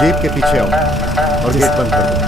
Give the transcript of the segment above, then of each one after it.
Jeep के पीछे आओ और गेट बंद कर दो।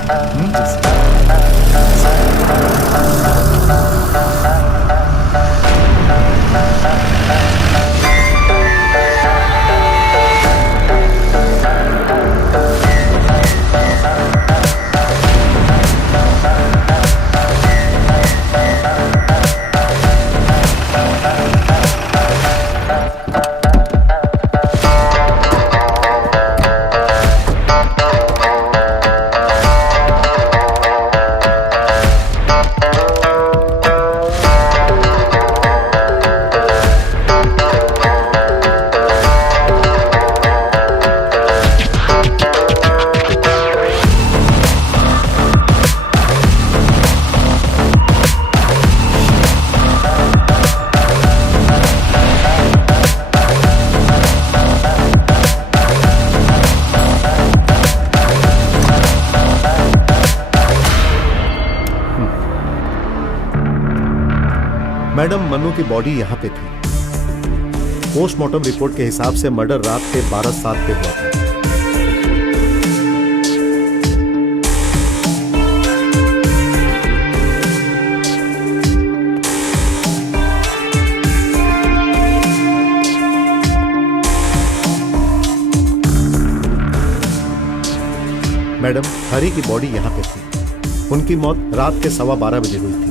मैडम, मनु की बॉडी यहाँ पे थी। पोस्टमार्टम रिपोर्ट के हिसाब से मर्डर रात के 12:07 पे हुआ था। मैडम, हरी की बॉडी यहाँ पे थी। उनकी मौत रात के 12:15 बजे हुई थी।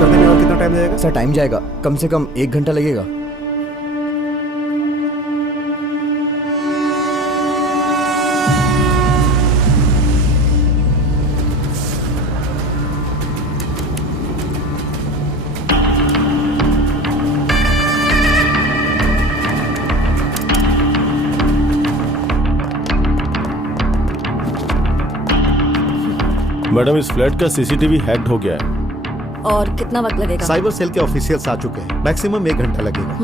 करने में और कितना टाइम लगेगा? सर टाइम जाएगा, कम से कम 1 घंटा लगेगा। मैडम, इस फ्लैट का सीसीटीवी हैक्ड हो गया है। और कितना वक्त लगेगा? साइबर सेल के ऑफिशियल्स आ चुके हैं। मैक्सिमम 1 घंटा लगेगा।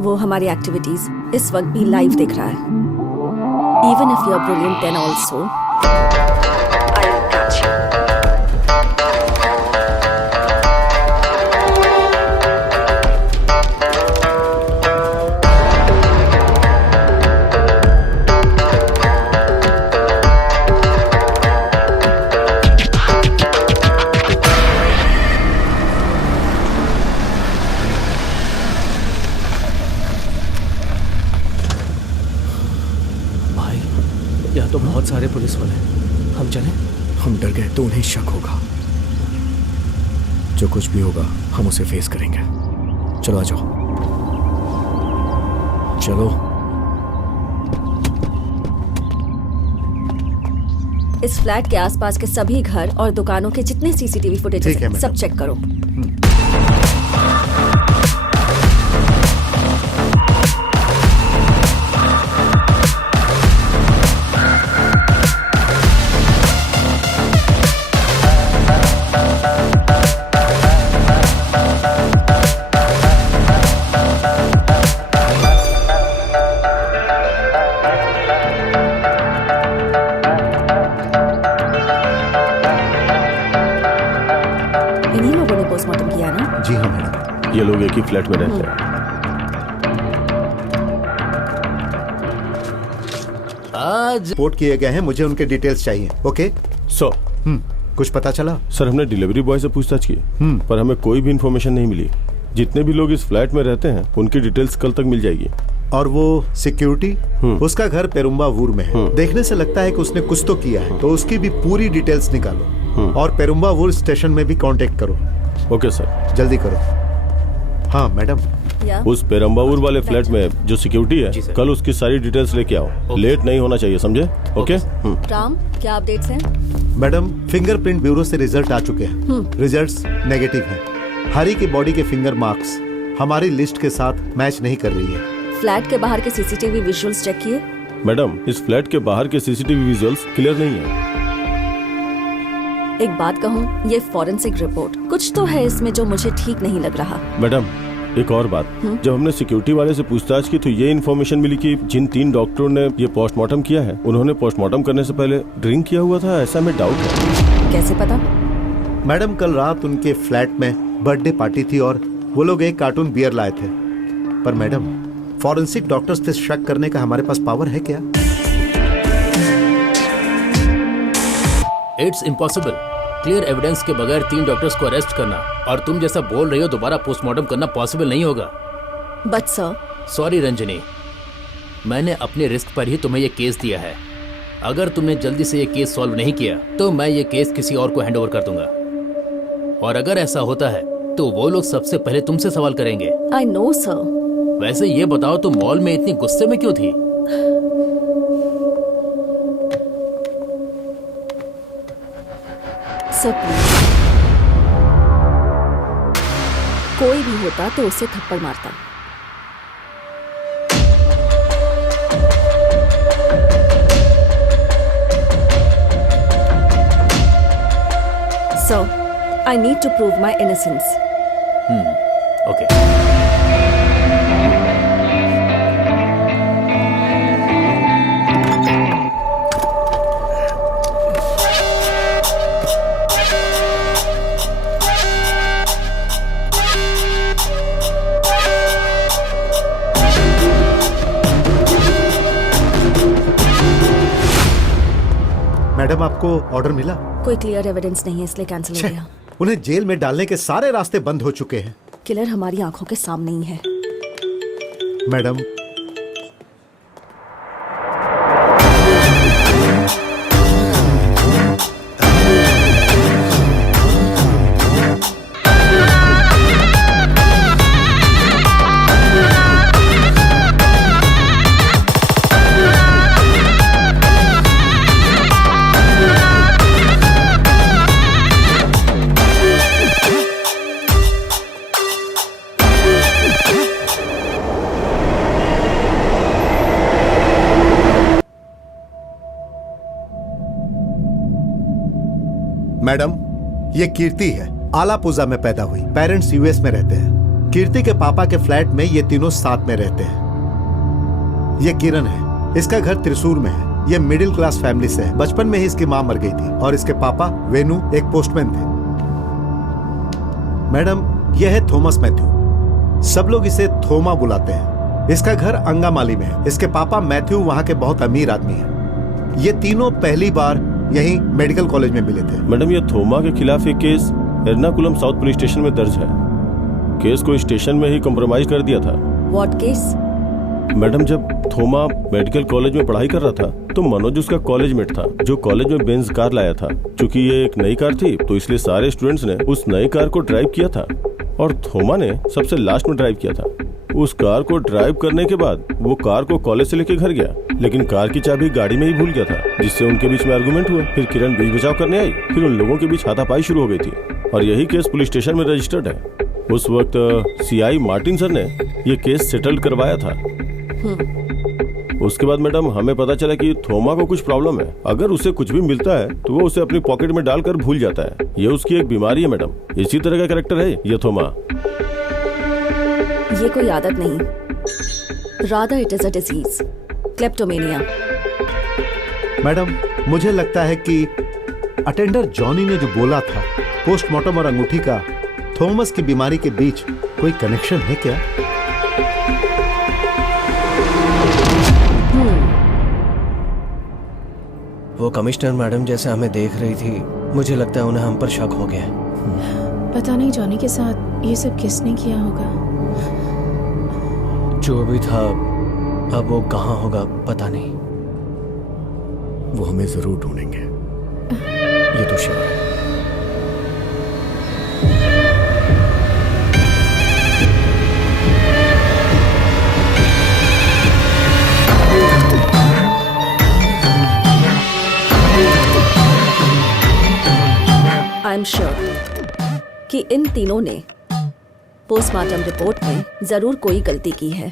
वो हमारी एक्टिविटीज इस वक्त भी लाइव देख रहा है। Even if you are brilliant then also I will catch you. यहाँ तो बहुत सारे पुलिस वाले हैं। हम चलें? हम डर गए तो उन्हें शक होगा। जो कुछ भी होगा हम उसे फेस करेंगे। चलो आ जाओ, चलो। इस फ्लैट के आसपास के सभी घर और दुकानों के जितने सीसीटीवी फुटेज हैं सब चेक करो। इन्हीं लोगों ने पोस्टमार्टम किया ना? जी हाँ मैडम। ये लोग एक ही फ्लैट में रहते हैं। आज रिपोर्ट किए गए हैं, मुझे उनके डिटेल्स चाहिए। Okay sir. कुछ पता चला? सर, हमने डिलीवरी बॉय से पूछताछ की पर हमें कोई भी इंफॉर्मेशन नहीं मिली। जितने भी लोग इस फ्लैट में रहते हैं उनकी डिटेल्स कल तक मिल जाएगी। और वो सिक्योरिटी, उसका घर पेरुम्बावूर में है। देखने से लगता है कि उसने कुछ तो किया है, तो उसकी भी पूरी डिटेल्स निकालो और पेरुम्बावूर स्टेशन में भी कांटेक्ट करो। ओके सर, जल्दी करो। हाँ मैडम, उस पेरुम्बावूर वाले फ्लैट में जो सिक्योरिटी है कल उसकी सारी डिटेल्स लेके आओ। लेट नहीं होना चाहिए, समझे? ओके। राम, क्या अपडेट्स हैं? मैडम, फिंगरप्रिंट ब्यूरो से रिजल्ट आ चुके हैं। रिजल्ट्स नेगेटिव हैं। हरी की बॉडी के फिंगर मार्क्स हमारी लिस्ट के साथ मैच नहीं कर रही है। फ्लैट के बाहर के सीसीटीवी विजुअल्स चेक किए? मैडम, इस फ्लैट के बाहर के सीसीटीवी विजुअल्स क्लियर नहीं है। एक बात कहूँ, ये फॉरेंसिक रिपोर्ट कुछ तो है इसमें जो मुझे ठीक नहीं लग रहा। मैडम, एक और बात, जब हमने सिक्योरिटी वाले से पूछताछ की तो ये इन्फॉर्मेशन मिली कि जिन 3 डॉक्टरों ने ये पोस्टमार्टम किया है, उन्होंने पोस्टमार्टम करने से पहले ड्रिंक किया हुआ था। ऐसा में डाउट है। कैसे पता? मैडम, कल रात उनके फ्लैट में बर्थडे पार्टी थी और वो लोग एक कार्टून बियर लाए थे। पर मैडम, फॉरेंसिक डॉक्टर्स पे शक करने का हमारे पास पावर है क्या? It's impossible. क्लियर एविडेंस के बगैर 3 डॉक्टर्स को अरेस्ट करना और तुम जैसा बोल रही हो दोबारा पोस्टमार्टम करना पॉसिबल नहीं होगा। But sir. सॉरी रंजनी, मैंने अपने रिस्क पर ही तुम्हें ये केस दिया है। अगर तुमने जल्दी से ये केस सॉल्व नहीं किया तो मैं ये केस किसी और को हैंड ओवर कर दूंगा, और अगर ऐसा होता है तो वो लोग सबसे पहले तुमसे सवाल करेंगे। I know sir. वैसे ये बताओ, तुम मॉल में इतनी गुस्से में क्यों थी? सर प्लीज, कोई भी होता तो उसे थप्पड़ मारता। Sir, I need to prove my innocence. Okay. Madam, आपको ऑर्डर मिला? कोई क्लियर एविडेंस नहीं है इसलिए कैंसिल हो गया। उन्हें जेल में डालने के सारे रास्ते बंद हो चुके हैं। किलर हमारी आंखों के सामने ही है। मैडम, मैडम, ये कीर्ति है। आलापुजा में पैदा हुई, पेरेंट्स यूएस में रहते हैं। कीर्ति के पापा के फ्लैट में ये तीनों साथ में रहते हैं। ये किरण है, इसका घर त्रिशूर में है। ये मिडिल क्लास फैमिली से है। बचपन में ही इसकी माँ मर गई थी और इसके पापा वेनु एक पोस्टमैन थे। मैडम, यह है थॉमस मैथ्यू। सब लोग इसे थोमा बुलाते हैं। इसका घर अंगामाली में है। इसके पापा मैथ्यू वहाँ के बहुत अमीर आदमी हैं। ये तीनों पहली बार यहीं मेडिकल कॉलेज में मिले थे। मैडम, ये थोमा के खिलाफ एक case Ernakulam south police station में दर्ज है। केस को स्टेशन में ही कॉम्प्रोमाइज कर दिया था। What case? मैडम, जब थोमा मेडिकल कॉलेज में पढ़ाई कर रहा था तो मनोज उसका कॉलेज मेट था जो कॉलेज में बेंज कार लाया था। क्योंकि ये एक नई कार थी तो इसलिए सारे स्टूडेंट्स ने उस नई कार को ड्राइव किया था और थोमा ने सबसे लास्ट में ड्राइव किया था। उस कार को ड्राइव करने के बाद वो कार को कॉलेज से लेके घर गया, लेकिन कार की चाबी गाड़ी में ही भूल गया था, जिससे उनके बीच में आर्गुमेंट हुआ। फिर किरण बीच बचाव करने आई, फिर उन लोगों के बीच हाथापाई शुरू हो गई थी और यही केस पुलिस स्टेशन में रजिस्टर्ड है। उस वक्त सीआई मार्टिन सर ने ये केस सेटल्ड करवाया था। उसके बाद मैडम हमें पता चला कि थोमा को कुछ प्रॉब्लम है। अगर उसे कुछ भी मिलता है तो वो उसे अपनी पॉकेट में डालकर भूल जाता है। ये उसकी एक बीमारी है मैडम। इसी तरह का कैरेक्टर है ये थोमा। ये कोई आदत नहीं, rather it is a disease, kleptomania. Madam, मुझे लगता है कि अटेंडर जॉनी ने जो बोला था पोस्टमार्टम और अंगूठी का थॉमस की बीमारी के बीच कोई कनेक्शन है क्या? वो कमिश्नर मैडम जैसे हमें देख रही थी, मुझे लगता है उन्हें हम पर शक हो गया। पता नहीं जॉनी के साथ ये सब किसने किया होगा। जो भी था, अब वो कहाँ होगा पता नहीं। वो हमें जरूर ढूंढेंगे, ये तो श्योर है। आई एम श्योर कि इन तीनों ने पोस्टमार्टम रिपोर्ट में जरूर कोई गलती की है।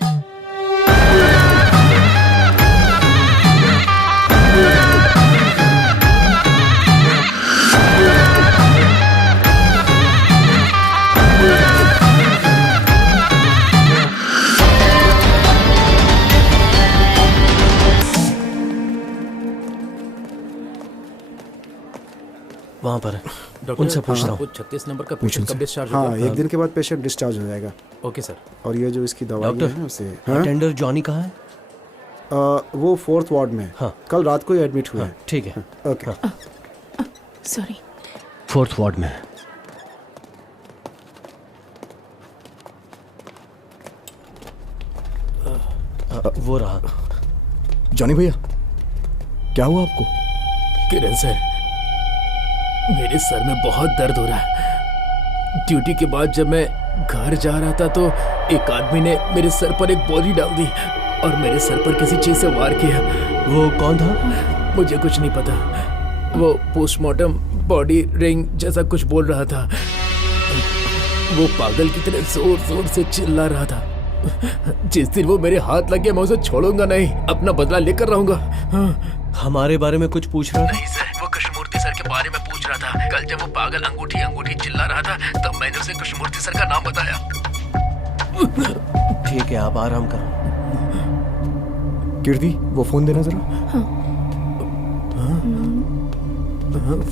वहाँ पर है, उनसे पूछता हूँ। 36 नंबर का पेशेंट कब डिस्चार्ज हाँ, होगा? एक दिन के बाद पेशेंट डिस्चार्ज हो जाएगा। Okay sir. और ये जो इसकी दवाई डॉक्टर, है ना उसे हाँ? अटेंडर जॉनी कहाँ है? वो 4th वार्ड में है। हाँ। कल रात को ही एडमिट हुआ है। ठीक है, ओके। सॉरी। 4th वार्ड में है। वो रहा। जॉनी भैया, क्या हुआ आपको? किरण सर, मेरे सर में बहुत दर्द हो रहा है। ड्यूटी के बाद जब मैं घर जा रहा था तो एक आदमी ने मेरे सर पर एक बॉडी डाल दी और मेरे सर पर किसी चीज से वार किया। वो कौन था? मुझे कुछ नहीं पता। वो पोस्टमार्टम बॉडी रिंग जैसा कुछ बोल रहा था। वो पागल की तरह जोर जोर से चिल्ला रहा था। जिस दिन वो मेरे हाथ लगे मैं उसे छोड़ूंगा नहीं, अपना बदला लेकर रहूंगा। हमारे बारे में कुछ पूछ रहा है? नहीं सर, वो कृष्णमूर्ति सर के बारे में पूछ रहा था। कल जब वो पागल अंगूठी अंगूठी चिल्ला रहा था तब मैंने उसे कृष्णमूर्ति सर का नाम बताया। ठीक है, आप आराम करो। कीर्ति, वो फोन देना जरा।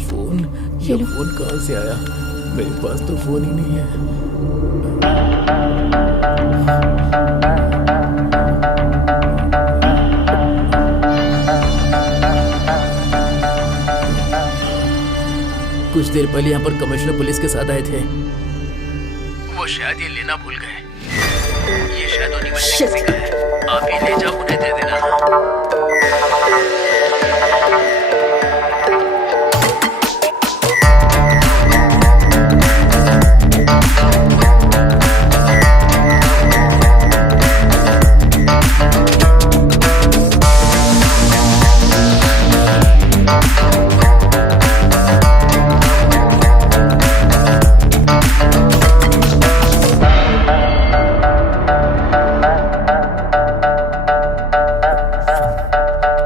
फोन? ये फोन कहाँ से आया? मेरे पास तो फोन ही नहीं है। कुछ देर पहले यहाँ पर कमिश्नर पुलिस के साथ आए थे। वो शायद ये लेना भूल गए। ये शायद उन्हीं में से किसी का है। आप ही ले जाओ, उन्हें दे देना।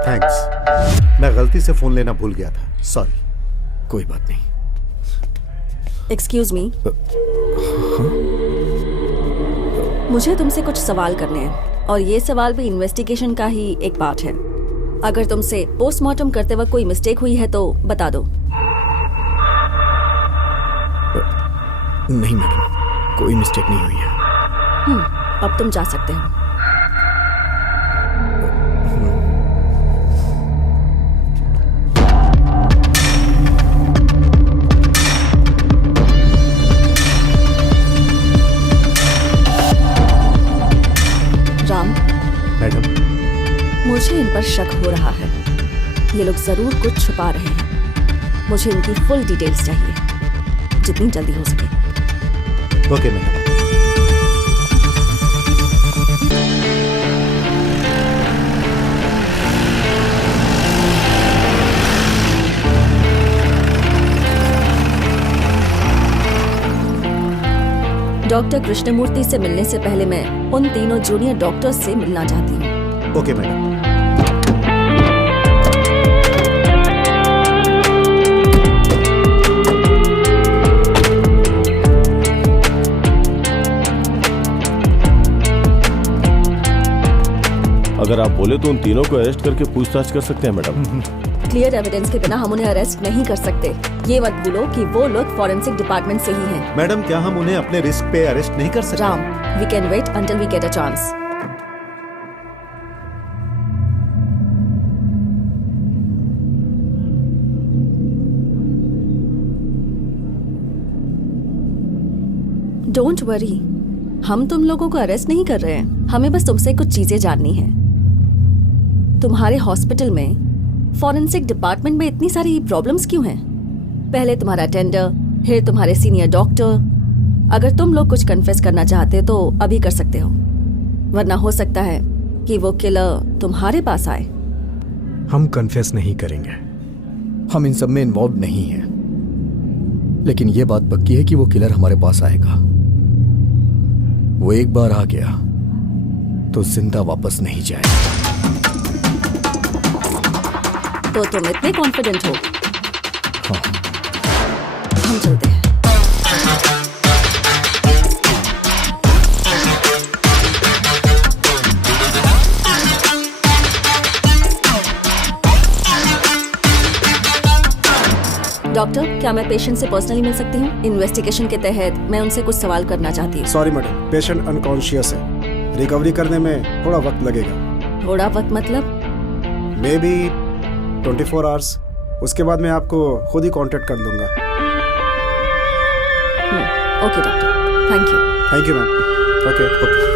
थैंक्स, मैं गलती से फोन लेना भूल गया था, सॉरी। कोई बात नहीं। एक्सक्यूज मी, मुझे तुमसे कुछ सवाल करने हैं और ये सवाल भी इन्वेस्टिगेशन का ही एक पार्ट है। अगर तुमसे पोस्टमार्टम करते वक्त कोई मिस्टेक हुई है तो बता दो। नहीं मैडम, कोई मिस्टेक नहीं हुई है। अब तुम जा सकते हो। राम, मैडम, मुझे इन पर शक हो रहा है। ये लोग जरूर कुछ छुपा रहे हैं। मुझे इनकी फुल डिटेल्स चाहिए, जितनी जल्दी हो सके। Okay madam. डॉक्टर कृष्णमूर्ति से मिलने से पहले मैं उन तीनों जूनियर डॉक्टर्स से मिलना चाहती हूँ। Okay madam. अगर आप बोले तो उन तीनों को अरेस्ट करके पूछताछ कर सकते हैं मैडम। क्लियर एविडेंस के बिना हम उन्हें अरेस्ट नहीं कर सकते। ये मत भूलो कि वो लोग फॉरेंसिक डिपार्टमेंट से ही हैं। मैडम, क्या हम उन्हें अपने रिस्क पे अरेस्ट नहीं कर सकते? Ram, we can wait until we get a chance. Don't worry, हम तुम लोगों को अरेस्ट नहीं कर रहे हैं। हमें बस तुमसे कुछ चीजें जाननी है। तुम्हारे हॉस्पिटल में फॉरेंसिक डिपार्टमेंट में इतनी सारी प्रॉब्लम्स क्यों हैं? पहले तुम्हारा अटेंडर, फिर तुम्हारे सीनियर डॉक्टर। अगर तुम लोग कुछ कन्फेस करना चाहते तो अभी कर सकते हो, वरना हो सकता है कि वो किलर तुम्हारे पास आए। हम कन्फेस नहीं करेंगे। हम इन सब में इन्वॉल्व नहीं हैं। लेकिन ये बात पक्की है कि वो किलर हमारे पास आएगा। वो एक बार आ गया तो जिंदा वापस नहीं जाएगा। तो तुम इतने कॉन्फिडेंट हो? हाँ। हम चलते हैं। डॉक्टर, क्या मैं पेशेंट से पर्सनली मिल सकती हूँ? इन्वेस्टिगेशन के तहत मैं उनसे कुछ सवाल करना चाहती हूँ। सॉरी मैडम, पेशेंट अनकॉन्शियस है। रिकवरी करने में थोड़ा वक्त लगेगा। थोड़ा वक्त मतलब? May be 24 hours. उसके बाद मैं आपको खुद ही कांटेक्ट कर लूँगा। Okay doctor, thank you. Thank you ma'am. Okay.